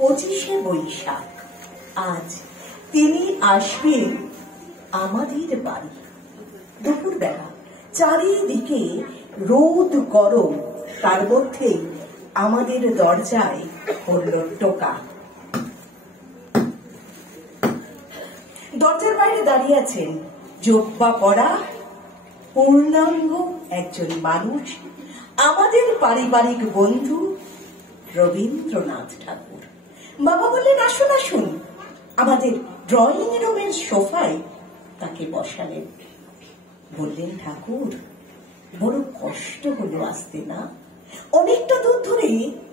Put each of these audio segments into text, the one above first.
25শে বৈশাখ। আজ তিনি আসবেন আমাদের বাড়ি। দুপুরবেলা চারিদিকে রোদ গরম, তার মধ্যে আমাদের দরজায় পড়ল টোকা। দরজার বাইরে দাঁড়িয়ে আছেন জোব্বা পরা পূর্ণাঙ্গ একজন মানুষ, আমাদের পারিবারিক বন্ধু রবীন্দ্রনাথ ঠাকুর। বাবা বললেন, আসুন আসুন। আমাদের ড্রয়িং রুমের সোফায় তাকে বসালেন। বললেন, ঠাকুর, বড় কষ্ট হলো আসতে না? অনেকটা দূর ধরে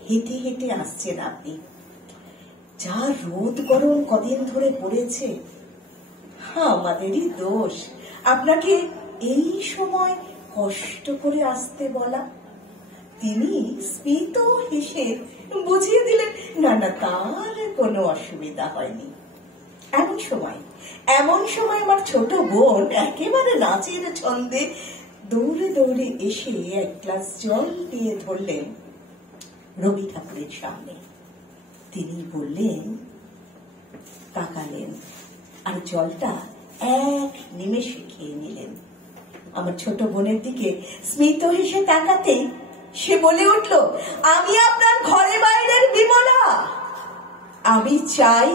হেঁটে হেঁটে আসছেন আপনি। যা রোদ গরম কদিন ধরে পড়েছে, আমাদেরই দোষ আপনাকে এই সময় কষ্ট করে আসতে বলা। তিনি স্মিত হেসে বুঝিয়ে দিলেন, না না, তার কোনো অসুবিধা হয়নি। এমন সময় আমার ছোট বোন একেবারে নাচের ছন্দে দৌড়ে দৌড়ে এসে এক গ্লাস জল নিয়ে ধরলেন রবি ঠাকুরের সামনে। তিনি বললেন, তাকালেন আর জলটা এক নিমেষে খেয়ে নিলেন। আমার ছোট বোনের দিকে স্মিত হেসে তাকাতেই সে বলে উঠল, আমি আপনার ঘরে বাইরের বিমলা। আমি চাই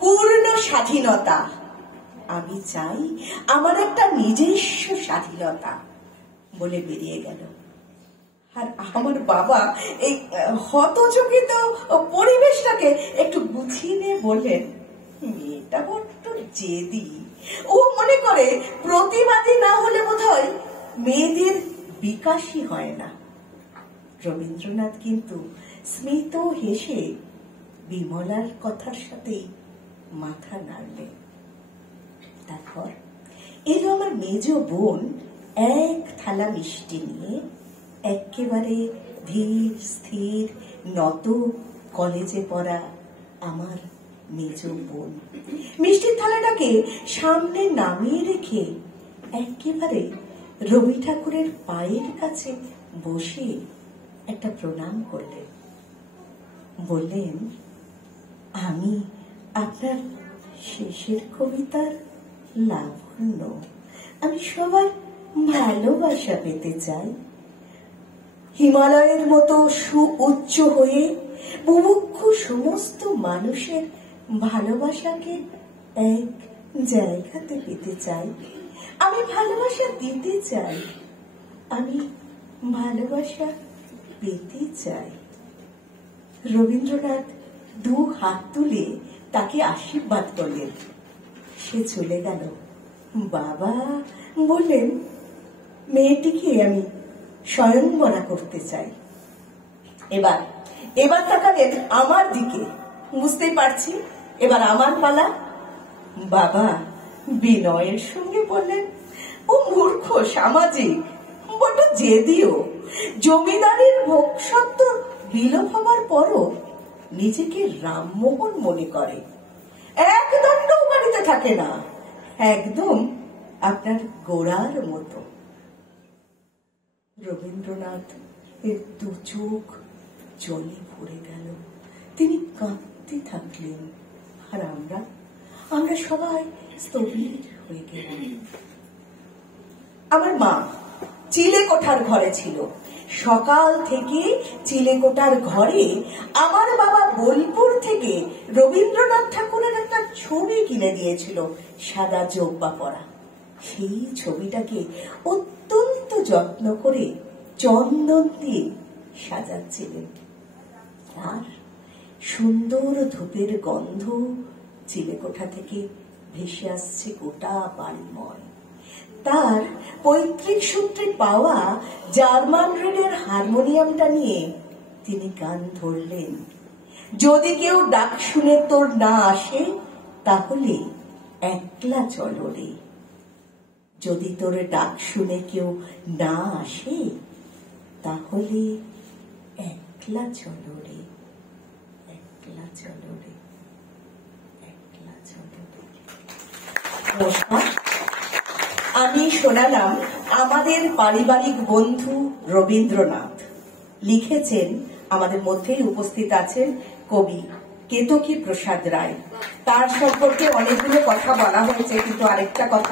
পূর্ণ স্বাধীনতা। আমি চাই আমার একটা নিজস্ব স্বাধীনতা, বলে বেরিয়ে গেল। আর আমার বাবা এই হতচকিত পরিবেশটাকে একটু গুছিয়ে নিয়ে বললেন, মেয়েটা বড্ড জেদি। ও মনে করে প্রতিবাদী না হলে বোধহয় মেয়েদের বিকাশই হয় না। রবীন্দ্রনাথ কিন্তু স্মিত হেসে বিমলার কথার সাথেই মাথা নাড়লেন। তারপর এলো আমার মেজ বোন এক থালা মিষ্টি নিয়ে, একেবারে ধীর স্থির নত কলেজে পড়া আমার মেজ বোন মিষ্টির থালাটাকে সামনে নামিয়ে রেখে একেবারে রবি ঠাকুরের পায়ের কাছে বসে একটা প্রণাম করলেন। বললেন, আমি আপনার শেষের কবিতার লাবণ্য, আমি সবার ভালোবাসা পেতে চাই। হিমালয়ের মতো সুউচ্চ হয়ে বুভুক্ষু সমস্ত মানুষের ভালোবাসাকে এক জায়গাতে পেতে চাই। আমি ভালোবাসা দিতে চাই, আমি ভালোবাসা পেতে চাই। রবীন্দ্রনাথ দু হাত তুলে তাকে আশীর্বাদ করলেন। সে চলে গেল। বাবা বললেন, মেয়েটিকে আমি স্বয়ংবরা করতে চাই। এবার তাকালেন আমার দিকে। বুঝতেই পারছি এবার আমার পালা। বাবা বিনয়ের সঙ্গে বললেন, ও মূর্খ, সামাজিক, বড্ড জেদিও। জমিদারির ভোগসত্ত্ব বিলোপ হবার পরও নিজেকে রামমোহন মনে করে। একদম বাড়িতে থাকে না, একদম আপনার গোড়ার মতো। রবীন্দ্রনাথ এর দু চোখ জলে ভরে গেল। তিনি কাঁদতে থাকলেন, আর আমরা সবাই স্থবির হয়ে গেলাম। আমার মা চিলেকোঠার ঘরে ছিল। সকাল থেকে চিলেকোঠার ঘরে আমার বাবা বোলপুর থেকে রবীন্দ্রনাথ ঠাকুরের একটা ছবি কিনে দিয়েছিল, সাদা জোব্বা পরা। সেই ছবিটাকে অত্যন্ত যত্ন করে চন্দন দিয়ে সাজাচ্ছিলেন। আর সুন্দর ধূপের গন্ধ চিলেকোঠা থেকে ভেসে আসছে গোটা বাড়িময়। তার পৈতৃক সূত্রে পাওয়া জার্মান রেডের হারমোনিয়ামটা নিয়ে তিনি গান ধরলেন, যদি কেউ ডাক শুনে তোর না আসে, তাহলে একলা চলো রে। যদি তোর ডাক শুনে কেউ না আসে, তাহলে একলা চলো রে, একলা চলো রে, একলা চলো রে। নমস্কার, আমি শোনালাম আমাদের পারিবারিক বন্ধু রবীন্দ্রনাথ। লিখেছেন, আমাদের মধ্যেই উপস্থিত আছেন কবি কেতকী প্রসাদ রায়। তার সম্পর্কে অনেকগুলো কথা বলা হয়েছে, কিন্তু আরেকটা কথা